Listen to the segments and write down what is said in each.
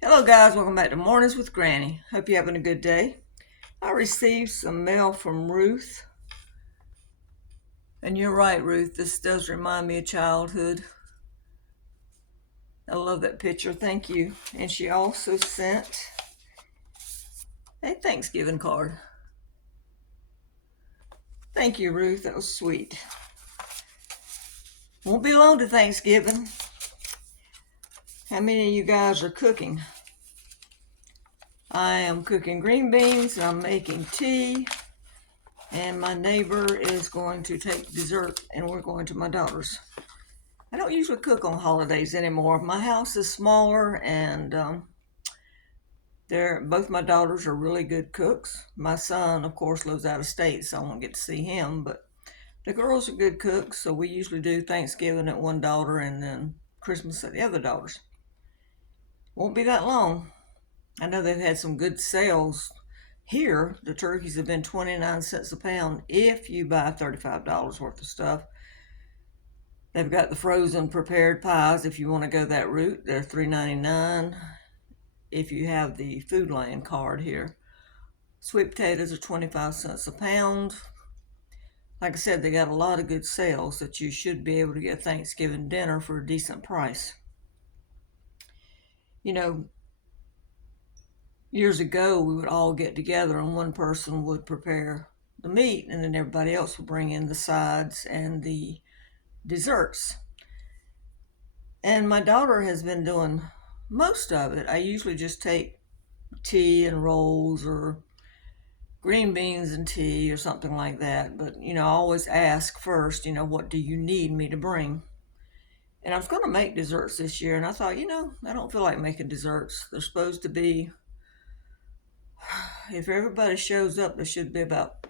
Hello guys, welcome back to Mornings with Granny. Hope you're having a good day. I received some mail from Ruth. And you're right, Ruth, this does remind me of childhood. I love that picture, thank you. And she also sent a Thanksgiving card. Thank you, Ruth, that was sweet. Won't be long to Thanksgiving. How many of you guys are cooking? I am cooking green beans, and I'm making tea. And my neighbor is going to take dessert, and we're going to my daughter's. I don't usually cook on holidays anymore. My house is smaller, and they're both my daughters are really good cooks. My son, of course, lives out of state, so I won't get to see him. But the girls are good cooks, so we usually do Thanksgiving at one daughter and then Christmas at the other daughters. Won't be that long. I know they've had some good sales here. The turkeys have been 29 cents a pound if you buy $35 worth of stuff. They've got the frozen prepared pies if you want to go that route. They're $3.99 if you have the Food Land card here. Sweet potatoes are 25 cents a pound. Like I said, they got a lot of good sales that you should be able to get Thanksgiving dinner for a decent price. You know, years ago we would all get together and one person would prepare the meat and then everybody else would bring in the sides and the desserts. And my daughter has been doing most of it. I usually just take tea and rolls or green beans and tea or something like that. But, I always ask first, what do you need me to bring? And I was going to make desserts this year, and I thought, I don't feel like making desserts. They're supposed to be, if everybody shows up, there should be about,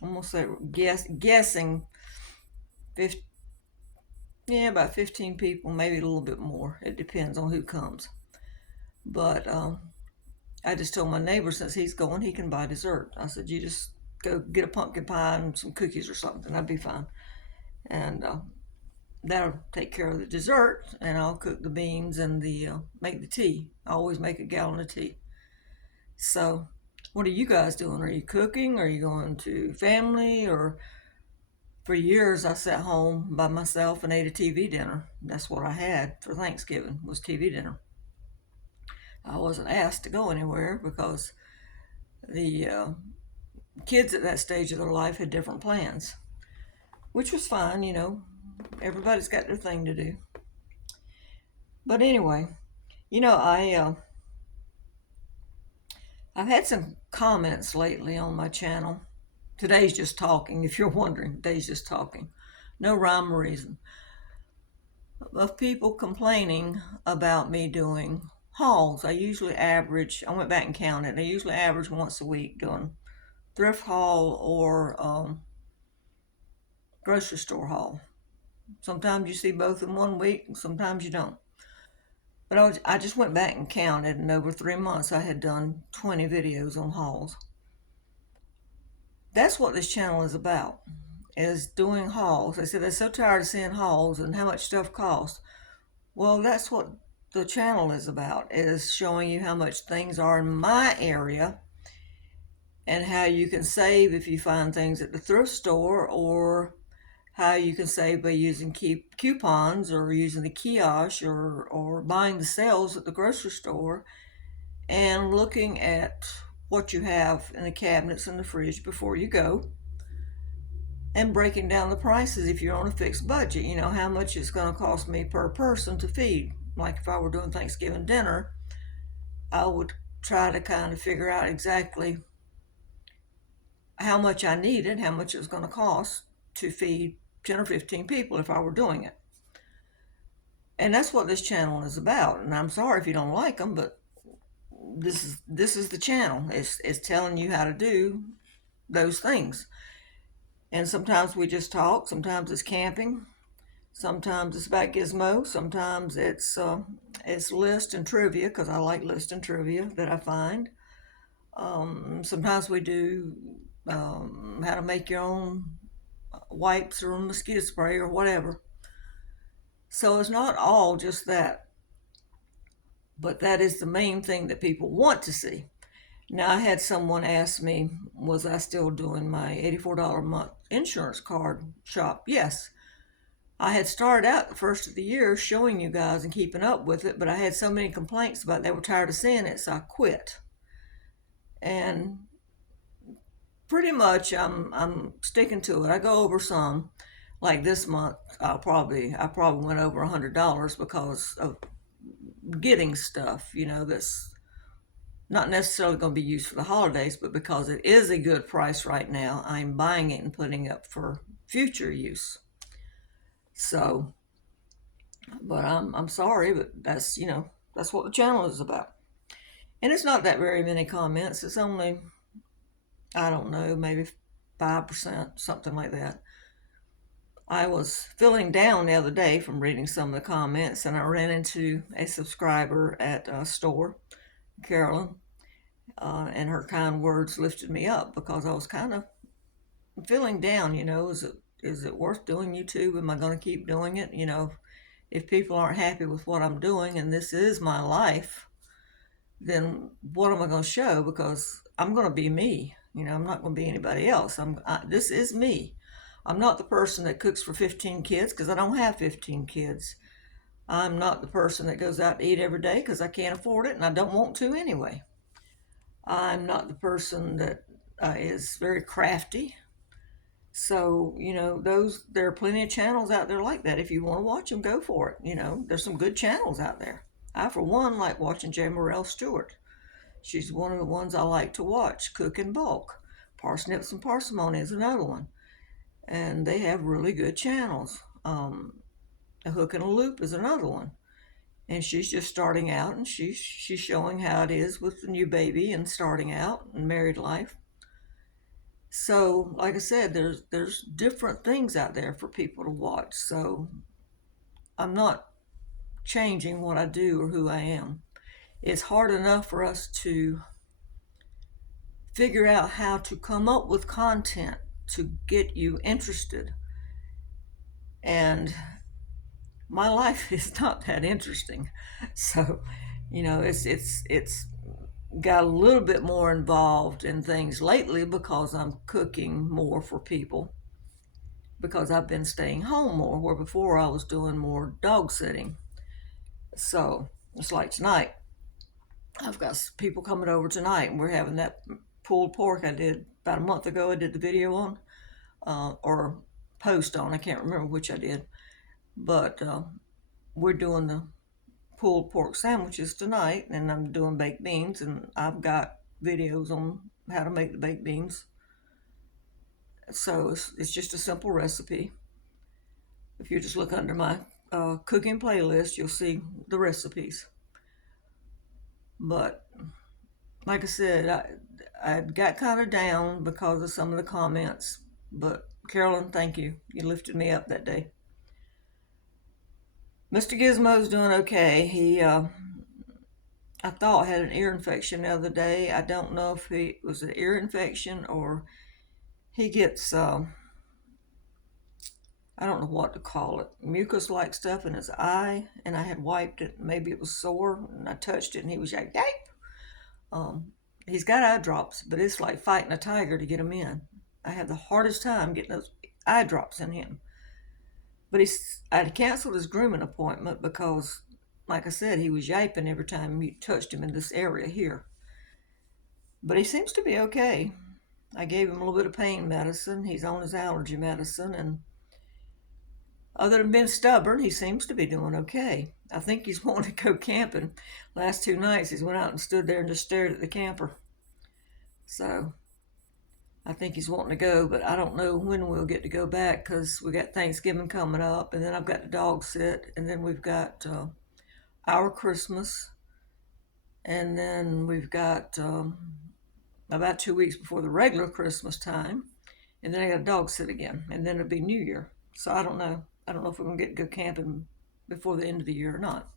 almost like guessing, 50, yeah, about 15 people, maybe a little bit more. It depends on who comes. But I just told my neighbor since he's going, he can buy dessert. I said, you just go get a pumpkin pie and some cookies or something. That'd be fine. And that'll take care of the dessert. And I'll cook the beans and make the tea. I always make a gallon of tea. So, what are you guys doing? Are you cooking? Are you going to family? Or for years, I sat home by myself and ate a TV dinner. That's what I had for Thanksgiving was TV dinner. I wasn't asked to go anywhere because the kids at that stage of their life had different plans, which was fine, Everybody's got their thing to do. But anyway, I've had some comments lately on my channel. Today's just talking, if you're wondering. Today's just talking. No rhyme or reason. Of people complaining about me doing hauls. I went back and counted, I usually average once a week doing thrift haul or grocery store haul. Sometimes you see both in one week, and sometimes you don't. But I just went back and counted, and over 3 months I had done 20 videos on hauls. That's what this channel is about, is doing hauls. They said they're so tired of seeing hauls and how much stuff costs. Well, that's what the channel is about, is showing you how much things are in my area and how you can save if you find things at the thrift store, or how you can save by using coupons or using the kiosk or buying the sales at the grocery store and looking at what you have in the cabinets and the fridge before you go and breaking down the prices if you're on a fixed budget. How much it's going to cost me per person to feed. Like if I were doing Thanksgiving dinner, I would try to kind of figure out exactly how much I needed, how much it was going to cost to feed 10 or 15 people if I were doing it. And that's what this channel is about. And I'm sorry if you don't like them, but this is the channel. It's telling you how to do those things. And sometimes we just talk. Sometimes it's camping. Sometimes it's about Gizmo. Sometimes it's list and trivia, because I like list and trivia that I find. Sometimes we do how to make your own wipes or mosquito spray or whatever. So it's not all just that. But that is the main thing that people want to see. Now, I had someone ask me, was I still doing my $84 a month insurance card shop? Yes. I had started out the first of the year showing you guys and keeping up with it, but I had so many complaints about it, they were tired of seeing it, so I quit. And pretty much I'm sticking to it. I go over some. Like this month, I probably went over $100 because of getting stuff, that's not necessarily going to be used for the holidays, but because it is a good price right now, I'm buying it and putting it up for future use. So, but I'm sorry, but that's what the channel is about. And it's not that very many comments. It's only, I don't know, maybe 5%, something like that. I was feeling down the other day from reading some of the comments, and I ran into a subscriber at a store, Carolyn, and her kind words lifted me up because I was kind of feeling down. Is it worth doing YouTube? Am I going to keep doing it? If people aren't happy with what I'm doing and this is my life, then what am I going to show? Because I'm going to be me. I'm not going to be anybody else. This is me. I'm not the person that cooks for 15 kids because I don't have 15 kids. I'm not the person that goes out to eat every day because I can't afford it and I don't want to anyway. I'm not the person that is very crafty. So, there are plenty of channels out there like that. If you want to watch them, go for it. There's some good channels out there. I, for one, like watching J. Morrell Stewart. She's one of the ones I like to watch. Cook in Bulk. Parsnips and Parsimony is another one. And they have really good channels. A Hook and a Loop is another one. And she's just starting out, and she's showing how it is with the new baby and starting out and married life. So, like I said, there's different things out there for people to watch. So, I'm not changing what I do or who I am. It's hard enough for us to figure out how to come up with content to get you interested. And my life is not that interesting. So, it's got a little bit more involved in things lately because I'm cooking more for people because I've been staying home more, where before I was doing more dog sitting. So it's like tonight, I've got people coming over tonight, and we're having that pulled pork I did about a month ago. I did the video on, or post on. I can't remember which I did, but we're doing the pulled pork sandwiches tonight, and I'm doing baked beans, and I've got videos on how to make the baked beans. So it's just a simple recipe. If you just look under my cooking playlist, you'll see the recipes. But like I said, I got kind of down because of some of the comments. But Carolyn, thank you. You lifted me up that day. Mr. Gizmo's doing okay. He, I thought, had an ear infection the other day. I don't know if it was an ear infection or he gets, I don't know what to call it, mucus like stuff in his eye. And I had wiped it. Maybe it was sore. And I touched it and he was like, "Yay!" He's got eye drops, but it's like fighting a tiger to get them in. I have the hardest time getting those eye drops in him. But I had canceled his grooming appointment because, like I said, he was yaping every time you touched him in this area here. But he seems to be okay. I gave him a little bit of pain medicine. He's on his allergy medicine, and other than being stubborn, he seems to be doing okay. I think he's wanting to go camping. Last 2 nights, he's went out and stood there and just stared at the camper. So I think he's wanting to go, but I don't know when we'll get to go back because we got Thanksgiving coming up, and then I've got the dog sit, and then we've got our Christmas, and then we've got about 2 weeks before the regular Christmas time, and then I got a dog sit again, and then it'll be New Year. So I don't know. I don't know if we're gonna get to go camping before the end of the year or not.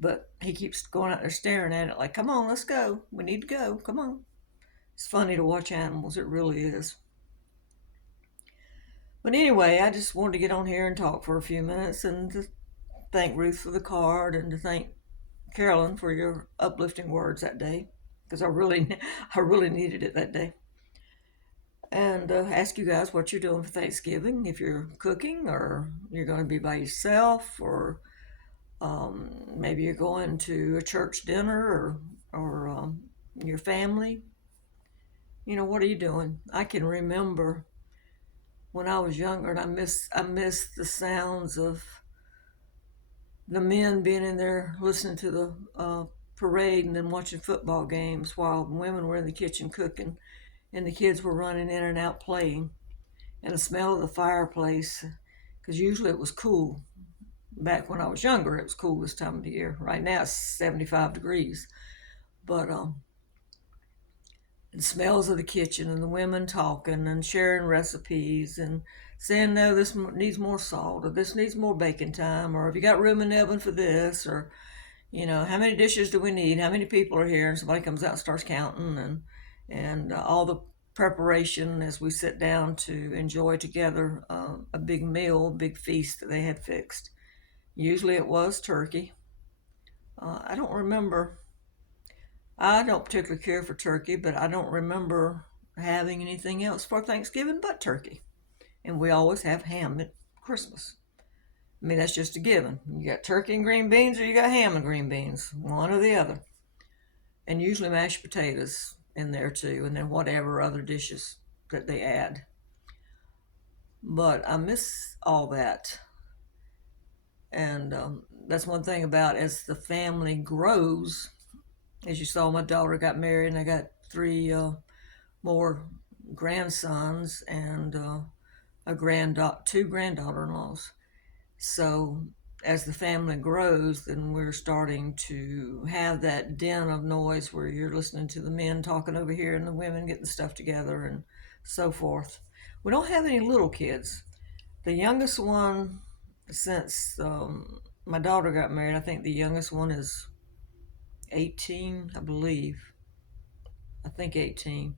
But he keeps going out there staring at it like, "Come on, let's go. We need to go. Come on." It's funny to watch animals. It really is. But anyway, I just wanted to get on here and talk for a few minutes and to thank Ruth for the card and to thank Carolyn, for your uplifting words that day, because I really needed it that day. And ask you guys what you're doing for Thanksgiving, if you're cooking or you're going to be by yourself, or maybe you're going to a church dinner or your family. What are you doing? I can remember when I was younger, and I miss the sounds of the men being in there listening to the parade and then watching football games while women were in the kitchen cooking and the kids were running in and out playing, and the smell of the fireplace, because usually it was cool. Back when I was younger, it was cool this time of the year. Right now it's 75 degrees. But the smells of the kitchen and the women talking and sharing recipes and saying, no, this needs more salt, or this needs more baking time, or have you got room in the oven for this, or how many dishes do we need, how many people are here, and somebody comes out and starts counting, and all the preparation as we sit down to enjoy together a big meal, big feast that they had fixed. Usually it was turkey. I don't remember. I don't particularly care for turkey, but I don't remember having anything else for Thanksgiving but turkey. And we always have ham at Christmas. I mean, that's just a given. You got turkey and green beans, or you got ham and green beans, one or the other. And usually mashed potatoes in there too, and then whatever other dishes that they add. But I miss all that. And that's one thing about as the family grows. As you saw, my daughter got married, and I got three more grandsons and two granddaughter-in-laws. So as the family grows, then we're starting to have that din of noise where you're listening to the men talking over here and the women getting stuff together and so forth. We don't have any little kids. The youngest one, since my daughter got married, I think the youngest one is 18, I believe. I think 18.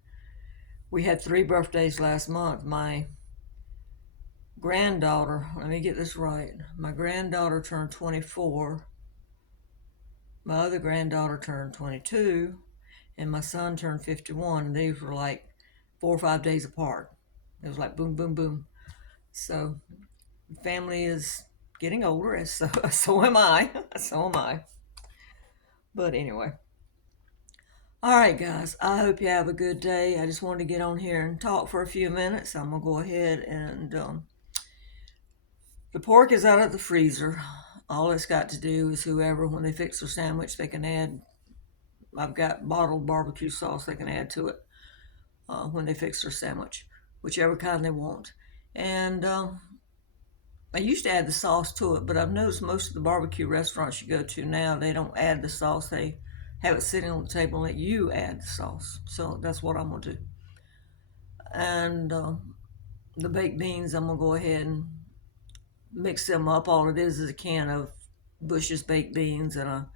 We had 3 birthdays last month. My granddaughter, let me get this right. My granddaughter turned 24. My other granddaughter turned 22. And my son turned 51. And these were like 4 or 5 days apart. It was like boom, boom, boom. So family is getting older, and so am I. So am I. But anyway. All right, guys. I hope you have a good day. I just wanted to get on here and talk for a few minutes. I'm going to go ahead and the pork is out of the freezer. All it's got to do is whoever, when they fix their sandwich, they can add, I've got bottled barbecue sauce they can add to it when they fix their sandwich, whichever kind they want. And I used to add the sauce to it, but I've noticed most of the barbecue restaurants you go to now, they don't add the sauce. They have it sitting on the table and let you add the sauce. So that's what I'm going to do. And the baked beans, I'm going to go ahead and mix them up. All it is a can of Bush's baked beans and a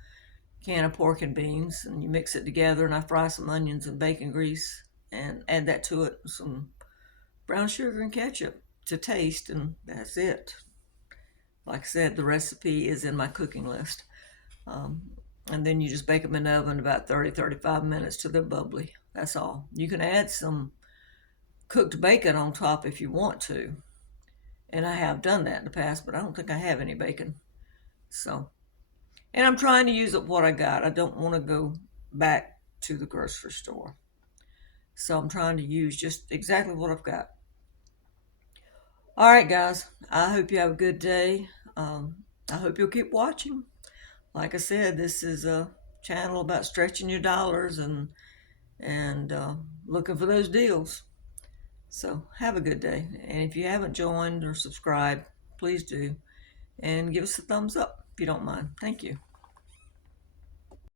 can of pork and beans, and you mix it together, and I fry some onions and bacon grease and add that to it, some brown sugar and ketchup to taste, and that's it. Like I said, the recipe is in my cooking list. Um, and then you just bake them in the oven about 30-35 minutes till they're bubbly. That's all. You can add some cooked bacon on top if you want to. And I have done that in the past, but I don't think I have any bacon. So, and I'm trying to use up what I got. I don't want to go back to the grocery store. So I'm trying to use just exactly what I've got. All right, guys. I hope you have a good day. I hope you'll keep watching. Like I said, this is a channel about stretching your dollars and looking for those deals. So have a good day. And if you haven't joined or subscribed, please do. And give us a thumbs up if you don't mind. Thank you.